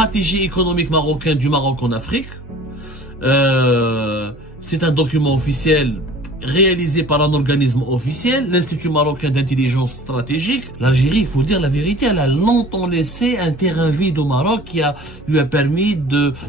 stratégie économique marocaine du Maroc en Afrique. C'est un document officiel réalisé par un organisme officiel, l'Institut marocain d'intelligence stratégique. L'Algérie, il faut dire la vérité, elle a longtemps laissé un terrain vide au Maroc qui lui a permis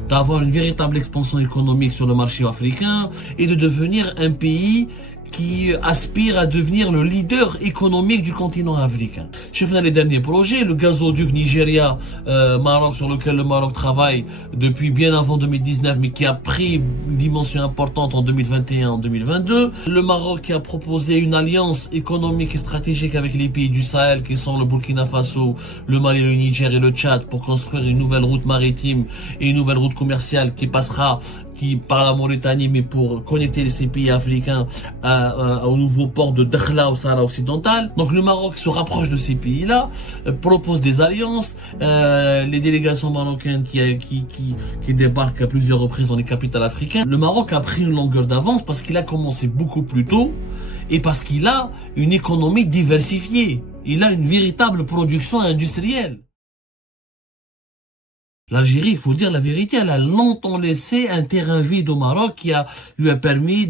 d'avoir une véritable expansion économique sur le marché africain et de devenir un pays qui aspire à devenir le leader économique du continent africain. Je fais les derniers projets, le gazoduc Nigeria Maroc, sur lequel le Maroc travaille depuis bien avant 2019, mais qui a pris une dimension importante en 2021, en 2022. Le Maroc qui a proposé une alliance économique et stratégique avec les pays du Sahel, qui sont le Burkina Faso, le Mali, le Niger et le Tchad, pour construire une nouvelle route maritime et une nouvelle route commerciale qui passera par la Mauritanie, mais pour connecter ces pays africains au nouveau port de Dakhla au Sahara occidental. Donc le Maroc se rapproche de ces pays-là, propose des alliances, les délégations marocaines qui débarquent à plusieurs reprises dans les capitales africaines. Le Maroc a pris une longueur d'avance parce qu'il a commencé beaucoup plus tôt et parce qu'il a une économie diversifiée. Il a une véritable production industrielle. L'Algérie, il faut dire la vérité, elle a longtemps laissé un terrain vide au Maroc qui lui a permis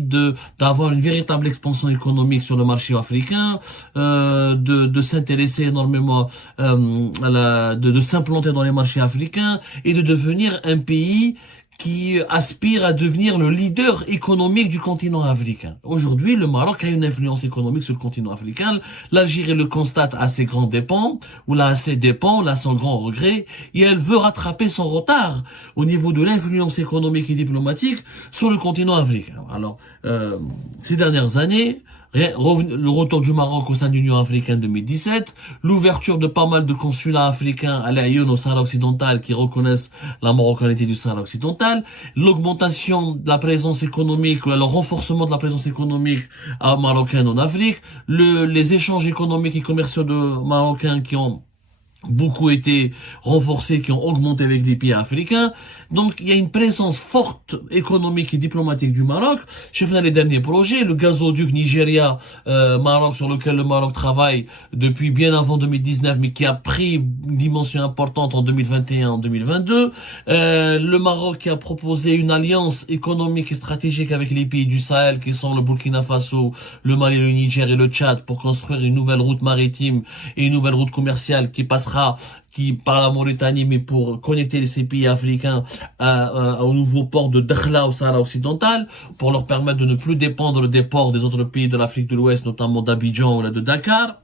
d'avoir une véritable expansion économique sur le marché africain, de s'intéresser énormément de s'implanter dans les marchés africains et de devenir un pays qui aspire à devenir le leader économique du continent africain. Aujourd'hui, le Maroc a une influence économique sur le continent africain. L'Algérie le constate à ses grands dépens, ou là à ses dépens, là à son grand regret, et elle veut rattraper son retard au niveau de l'influence économique et diplomatique sur le continent africain. Alors, ces dernières années, le retour du Maroc au sein de l'Union africaine 2017, l'ouverture de pas mal de consulats africains à l'Aïoun au Sahara occidental qui reconnaissent la marocanité du Sahara occidental, l'augmentation de la présence économique, le renforcement de la présence économique marocaine en Afrique, les échanges économiques et commerciaux de Marocains qui ont beaucoup été renforcés, qui ont augmenté avec les pays africains. Donc, il y a une présence forte économique et diplomatique du Maroc. Je fais les derniers projets, le gazoduc Nigeria Maroc, sur lequel le Maroc travaille depuis bien avant 2019, mais qui a pris une dimension importante en 2021, en 2022. Le Maroc qui a proposé une alliance économique et stratégique avec les pays du Sahel, qui sont le Burkina Faso, le Mali, le Niger et le Tchad, pour construire une nouvelle route maritime et une nouvelle route commerciale qui par la Mauritanie, mais pour connecter ces pays africains au nouveau port de Dakhla au Sahara occidental, pour leur permettre de ne plus dépendre des ports des autres pays de l'Afrique de l'Ouest, notamment d'Abidjan ou de Dakar.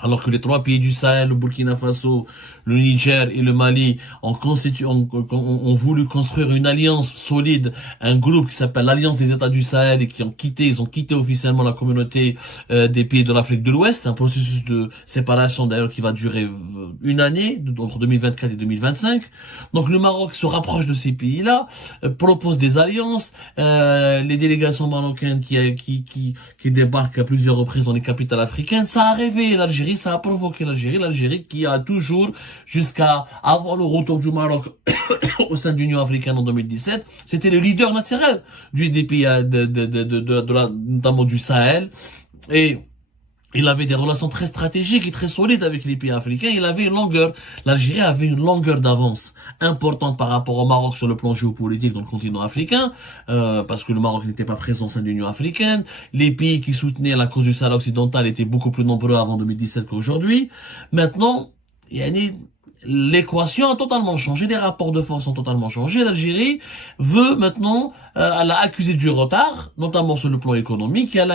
Alors que les trois pays du Sahel, le Burkina Faso, le Niger et le Mali ont voulu construire une alliance solide, un groupe qui s'appelle l'Alliance des États du Sahel et ils ont quitté officiellement la communauté des pays de l'Afrique de l'Ouest. C'est un processus de séparation d'ailleurs qui va durer une année, entre 2024 et 2025. Donc le Maroc se rapproche de ces pays-là, propose des alliances, les délégations marocaines qui débarquent à plusieurs reprises dans les capitales africaines. Ça a réveillé l'Algérie, ça a provoqué l'Algérie qui a toujours, jusqu'à avant le retour du Maroc au sein de l'Union africaine en 2017, c'était le leader naturel des pays notamment du Sahel, et il avait des relations très stratégiques et très solides avec les pays africains. L'Algérie avait une longueur d'avance importante par rapport au Maroc sur le plan géopolitique dans le continent africain, parce que le Maroc n'était pas présent au sein de l'Union africaine. Les pays qui soutenaient la cause du Sahara occidental étaient beaucoup plus nombreux avant 2017 qu'aujourd'hui. Maintenant, l'équation a totalement changé, les rapports de force ont totalement changé. L'Algérie veut maintenant, elle a accusé du retard, notamment sur le plan économique. Si elle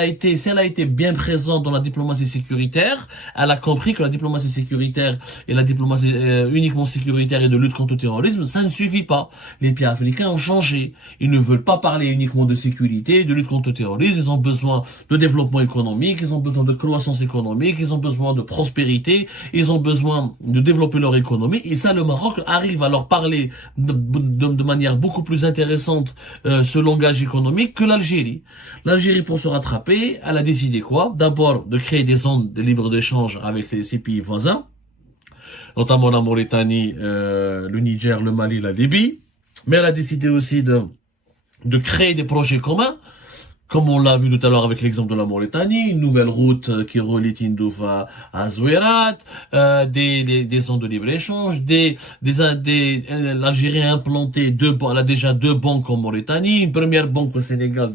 a été bien présente dans la diplomatie sécuritaire, elle a compris que la diplomatie sécuritaire et la diplomatie uniquement sécuritaire et de lutte contre le terrorisme, ça ne suffit pas. Les pays africains ont changé. Ils ne veulent pas parler uniquement de sécurité, de lutte contre le terrorisme. Ils ont besoin de développement économique, ils ont besoin de croissance économique, ils ont besoin de prospérité, ils ont besoin de développer leur économie. Et ça, le Maroc arrive à leur parler de manière beaucoup plus intéressante ce langage économique que l'Algérie. L'Algérie, pour se rattraper, elle a décidé quoi? D'abord, de créer des zones de libre-échange avec ces pays voisins, notamment la Mauritanie, le Niger, le Mali, la Libye. Mais elle a décidé aussi de créer des projets communs, comme on l'a vu tout à l'heure avec l'exemple de la Mauritanie, une nouvelle route qui relie Tindouf à Zouérat, des zones de libre-échange, l'Algérie a implanté elle a déjà deux banques en Mauritanie, une première banque au Sénégal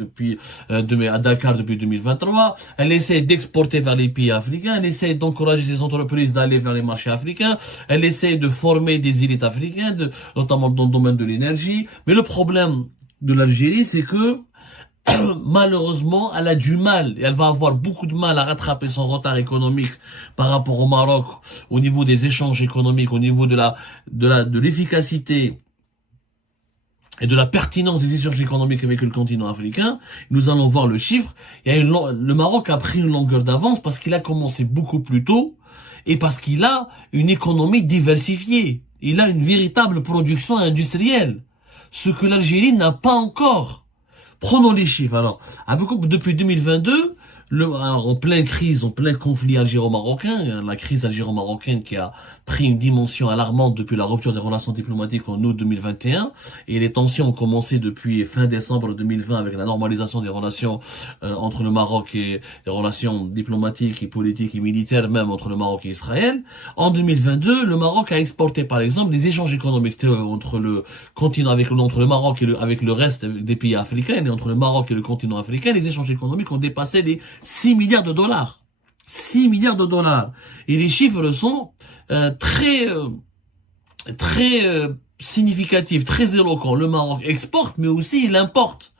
à Dakar depuis 2023, elle essaie d'exporter vers les pays africains, elle essaie d'encourager ses entreprises d'aller vers les marchés africains, elle essaie de former des élites africaines, notamment dans le domaine de l'énergie, mais le problème de l'Algérie, c'est que malheureusement, elle a du mal et elle va avoir beaucoup de mal à rattraper son retard économique par rapport au Maroc au niveau des échanges économiques, au niveau de l'efficacité et de la pertinence des échanges économiques avec le continent africain. Nous allons voir le chiffre. Le Maroc a pris une longueur d'avance parce qu'il a commencé beaucoup plus tôt et parce qu'il a une économie diversifiée. Il a une véritable production industrielle. Ce que l'Algérie n'a pas encore. Prenons les chiffres. Alors, depuis 2022, en pleine crise, en plein conflit algéro-marocain, la crise algéro-marocaine qui a pris une dimension alarmante depuis la rupture des relations diplomatiques en août 2021, et les tensions ont commencé depuis fin décembre 2020 avec la normalisation des relations entre le Maroc et les relations diplomatiques et politiques et militaires même entre le Maroc et Israël. En 2022, le Maroc a exporté par exemple les échanges économiques entre le continent entre le Maroc et avec le reste des pays africains, et entre le Maroc et le continent africain, les échanges économiques ont dépassé les 6 milliards de dollars. 6 milliards de dollars. Et les chiffres sont très significatifs, très éloquents. Le Maroc exporte, mais aussi il importe.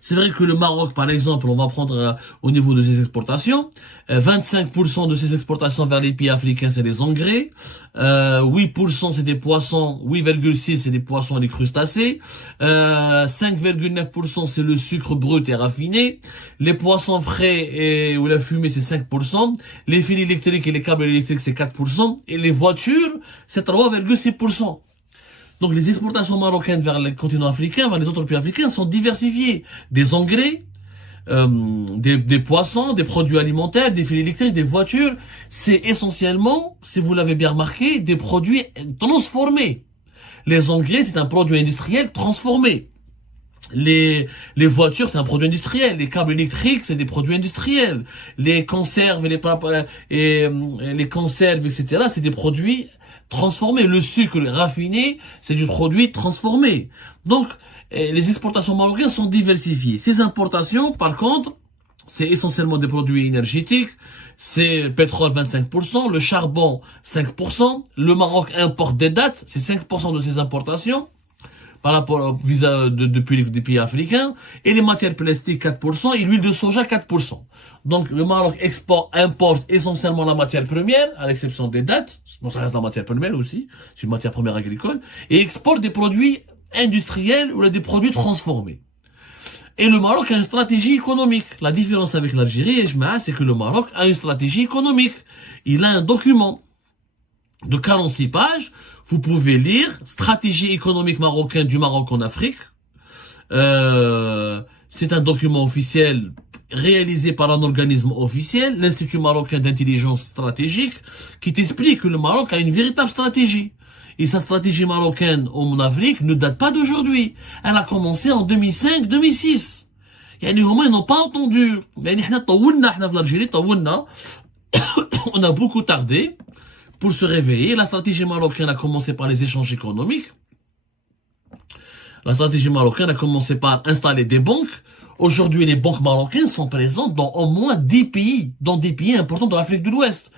C'est vrai que le Maroc, par exemple, on va prendre au niveau de ses exportations, 25% de ses exportations vers les pays africains, c'est des engrais, 8% c'est des poissons, 8,6% c'est des poissons et des crustacés, 5,9% c'est le sucre brut et raffiné, les poissons frais ou la fumée c'est 5%, les fils électriques et les câbles électriques c'est 4%, et les voitures c'est 3,6%. Donc les exportations marocaines vers le continent africain, vers les autres pays africains sont diversifiées. Des engrais, des poissons, des produits alimentaires, des fils électriques, des voitures. C'est essentiellement, si vous l'avez bien remarqué, des produits transformés. Les engrais, c'est un produit industriel transformé. Les voitures, c'est un produit industriel. Les câbles électriques, c'est des produits industriels. Les conserves et les conserves, etc., c'est des produits transformé. Le sucre raffiné, c'est du produit transformé. Donc, les exportations marocaines sont diversifiées. Ces importations, par contre, c'est essentiellement des produits énergétiques. C'est pétrole 25%, le charbon 5%. Le Maroc importe des dattes, c'est 5% de ses importations par rapport au visa depuis les pays africains, et les matières plastiques 4%, et l'huile de soja 4%. Donc le Maroc importe essentiellement la matière première, à l'exception des dattes, bon ça reste la matière première aussi, c'est une matière première agricole, et exporte des produits industriels ou des produits transformés. Et le Maroc a une stratégie économique. La différence avec l'Algérie, c'est que le Maroc a une stratégie économique. Il a un document de 46 pages. Vous pouvez lire Stratégie économique marocaine du Maroc en Afrique. C'est un document officiel réalisé par un organisme officiel, l'Institut marocain d'intelligence stratégique, qui t'explique que le Maroc a une véritable stratégie. Et sa stratégie marocaine en Afrique ne date pas d'aujourd'hui. Elle a commencé en 2005-2006. يعني هما ils n'ont pas entendu. يعني احنا طولنا احنا في l'Algérie طولنا. On a beaucoup tardé pour se réveiller. La stratégie marocaine a commencé par les échanges économiques. La stratégie marocaine a commencé par installer des banques. Aujourd'hui, les banques marocaines sont présentes dans au moins 10 pays, dans des pays importants de l'Afrique de l'Ouest.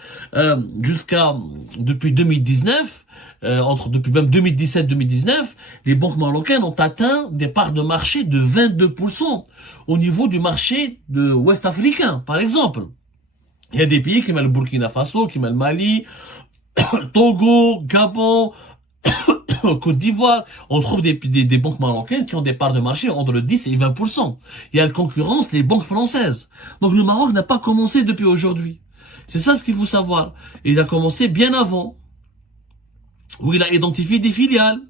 Depuis 2019, depuis même 2017-2019, les banques marocaines ont atteint des parts de marché de 22% au niveau du marché de ouest africain, par exemple. Il y a des pays comme le Burkina Faso, comme le Mali, Togo, Gabon, Côte d'Ivoire, on trouve des banques marocaines qui ont des parts de marché entre le 10 et 20%. Il y a la concurrence des banques françaises. Donc le Maroc n'a pas commencé depuis aujourd'hui. C'est ça ce qu'il faut savoir. Il a commencé bien avant, où il a identifié des filiales.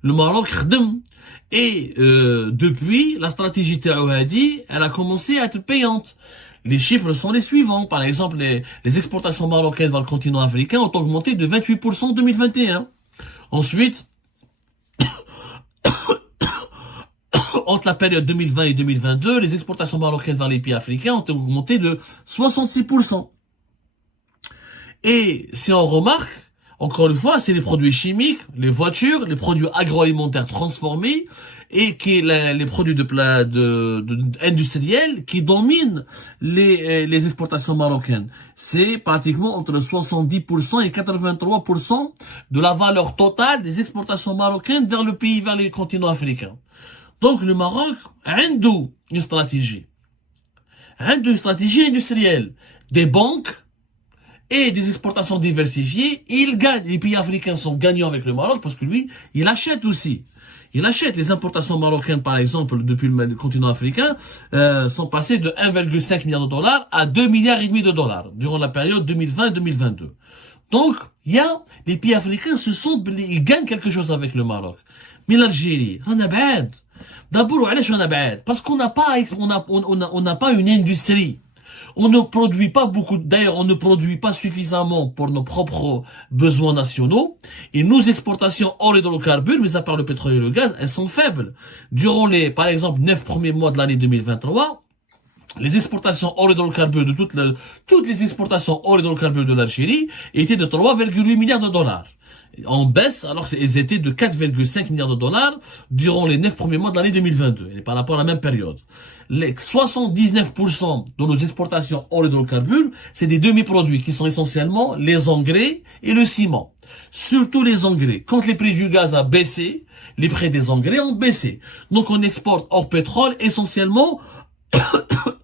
Le Maroc khadem. Et depuis, la stratégie Taouhadi, elle a commencé à être payante. Les chiffres sont les suivants. Par exemple, les exportations marocaines vers le continent africain ont augmenté de 28% en 2021. Ensuite, entre la période 2020 et 2022, les exportations marocaines vers les pays africains ont augmenté de 66%. Et si on remarque, encore une fois, c'est les produits chimiques, les voitures, les produits agroalimentaires transformés et les produits industriels qui dominent les exportations marocaines. C'est pratiquement entre 70% et 83% de la valeur totale des exportations marocaines vers le pays, vers les continents africains. Donc le Maroc a une stratégie industrielle, des banques et des exportations diversifiées. Il gagne, les pays africains sont gagnants avec le Maroc parce que lui, il achète aussi. Il achète les importations marocaines, par exemple, depuis le continent africain, sont passées de 1,5 milliard de dollars à 2 milliards et demi de dollars durant la période 2020-2022. Donc, les pays africains ils gagnent quelque chose avec le Maroc. Mais l'Algérie, on a بعاد. D'abord, parce qu'on n'a pas une industrie. On ne produit pas beaucoup, d'ailleurs, on ne produit pas suffisamment pour nos propres besoins nationaux. Et nos exportations hors hydrocarbures, mais à part le pétrole et le gaz, elles sont faibles. Durant par exemple, 9 premiers mois de l'année 2023, les exportations hors hydrocarbures toutes les exportations hors hydrocarbures de l'Algérie étaient de 3,8 milliards de dollars. En baisse, alors qu'elles étaient de 4,5 milliards de dollars durant les 9 premiers mois de l'année 2022, et par rapport à la même période. Les 79% de nos exportations hors hydrocarbures, c'est des demi-produits qui sont essentiellement les engrais et le ciment. Surtout les engrais. Quand les prix du gaz a baissé, les prix des engrais ont baissé. Donc on exporte hors pétrole essentiellement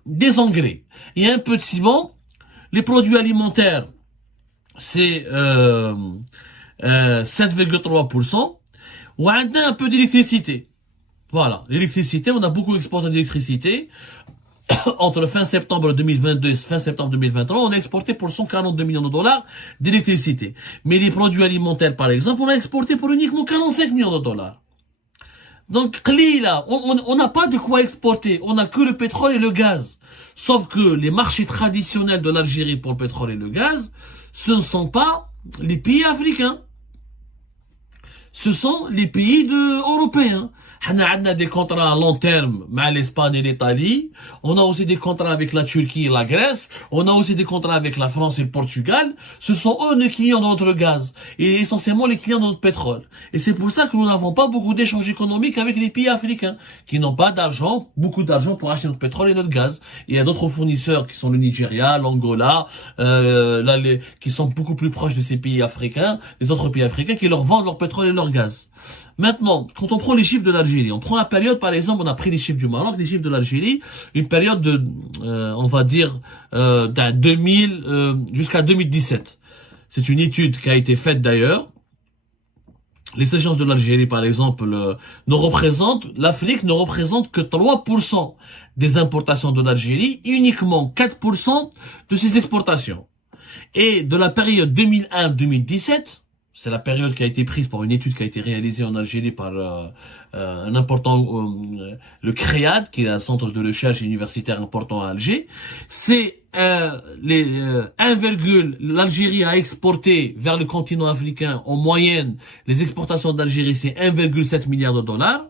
des engrais. Il y a un peu de ciment. Les produits alimentaires, c'est 7,3%. On a un peu d'électricité. Voilà, l'électricité, on a beaucoup exporté d'électricité. Entre fin septembre 2022 et fin septembre 2023, on a exporté pour 142 millions de dollars d'électricité. Mais les produits alimentaires, par exemple, on a exporté pour uniquement 45 millions de dollars. Donc, on n'a pas de quoi exporter. On n'a que le pétrole et le gaz. Sauf que les marchés traditionnels de l'Algérie pour le pétrole et le gaz, ce ne sont pas les pays africains. Ce sont les pays européens. On a des contrats à long terme avec l'Espagne et l'Italie. On a aussi des contrats avec la Turquie et la Grèce. On a aussi des contrats avec la France et le Portugal. Ce sont eux les clients de notre gaz et essentiellement les clients de notre pétrole. Et c'est pour ça que nous n'avons pas beaucoup d'échanges économiques avec les pays africains qui n'ont pas d'argent, beaucoup d'argent pour acheter notre pétrole et notre gaz. Et il y a d'autres fournisseurs qui sont le Nigeria, l'Angola, qui sont beaucoup plus proches de ces pays africains, les autres pays africains qui leur vendent leur pétrole et leur gaz. Maintenant, quand on prend les chiffres de l'Algérie, on prend la période, par exemple, on a pris les chiffres du Maroc, les chiffres de l'Algérie, une période de, on va dire, d'un 2000 jusqu'à 2017. C'est une étude qui a été faite d'ailleurs. Les échanges de l'Algérie, par exemple, l'Afrique ne représente que 3% des importations de l'Algérie, uniquement 4% de ses exportations. Et de la période 2001-2017, c'est la période qui a été prise par une étude qui a été réalisée en Algérie par un important, le CREAD, qui est un centre de recherche universitaire important à Alger. C'est l'Algérie a exporté vers le continent africain en moyenne, les exportations d'Algérie, c'est 1,7 milliard de dollars.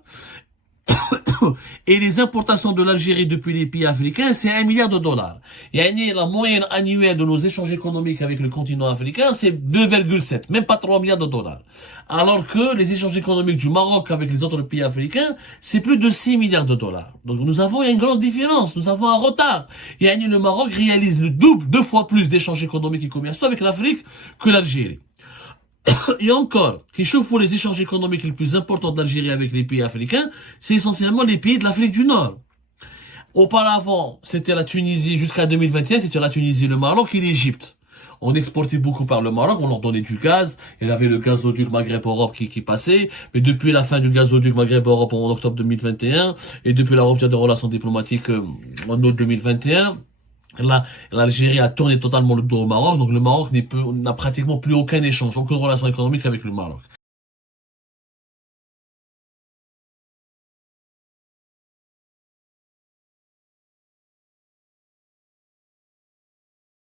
Et les importations de l'Algérie depuis les pays africains, c'est 1 milliard de dollars. Et la moyenne annuelle de nos échanges économiques avec le continent africain, c'est 2,7, même pas 3 milliards de dollars. Alors que les échanges économiques du Maroc avec les autres pays africains, c'est plus de 6 milliards de dollars. Donc il y a une grande différence, nous avons un retard. Et le Maroc réalise le double, 2 fois plus d'échanges économiques et commerciaux avec l'Afrique que l'Algérie. Et encore, qui chauffe les échanges économiques les plus importants d'Algérie avec les pays africains, c'est essentiellement les pays de l'Afrique du Nord. Auparavant, c'était la Tunisie, jusqu'à 2021, c'était la Tunisie, le Maroc et l'Égypte. On exportait beaucoup par le Maroc, on leur donnait du gaz, il y avait le gazoduc Maghreb-Europe qui passait, mais depuis la fin du gazoduc Maghreb-Europe en octobre 2021, et depuis la rupture des relations diplomatiques en août 2021, l'Algérie a tourné totalement le dos au Maroc, donc le Maroc n'a pratiquement plus aucun échange, aucune relation économique avec le Maroc.